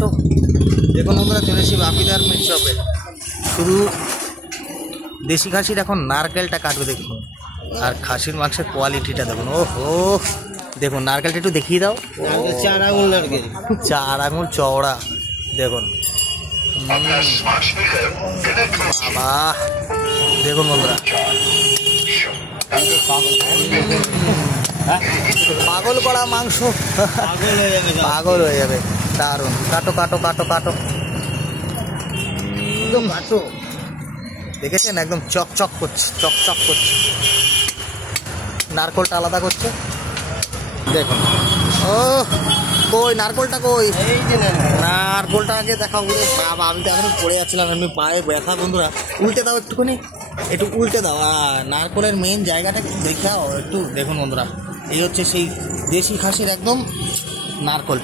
কাটো। দেখুন বন্ধুরা, চলে এসেছি বাপিদার মিট শপে। শুধু দেশি খাসির এখন নারকেলটা কাটবে দেখুন, আর খাসির মাংসের কোয়ালিটিটা দেখুন। ও হো, দেখুন নারকেলটা একটু দেখিয়ে দাও। 4 আঙুল নারকেল, 4 আঙুল চওড়া দেখুন। বাবা দেখুন বন্ধুরা, পাগল করা মাংস, পাগল হয়ে যাবে। দারুন, কাটো কাটো কাটো কাটো, একদম কাটো। দেখেছেন একদম চকচক করছে, চকচক করছে। নারকলটা আলাদা করছে দেখুন। ও কই নারকলটা কই? নারকলটা আগে দেখাও। বাবা আমি তো এখন পড়ে যাচ্ছিলাম, আমি পায়ে ব্যথা। বন্ধুরা উল্টে দাও একটুখানি, একটু উল্টে দাও। নারকলের মেন জায়গাটা একটু দেখাও একটু। দেখুন বন্ধুরা, এই হচ্ছে সেই দেশি খাসির একদম নারকল।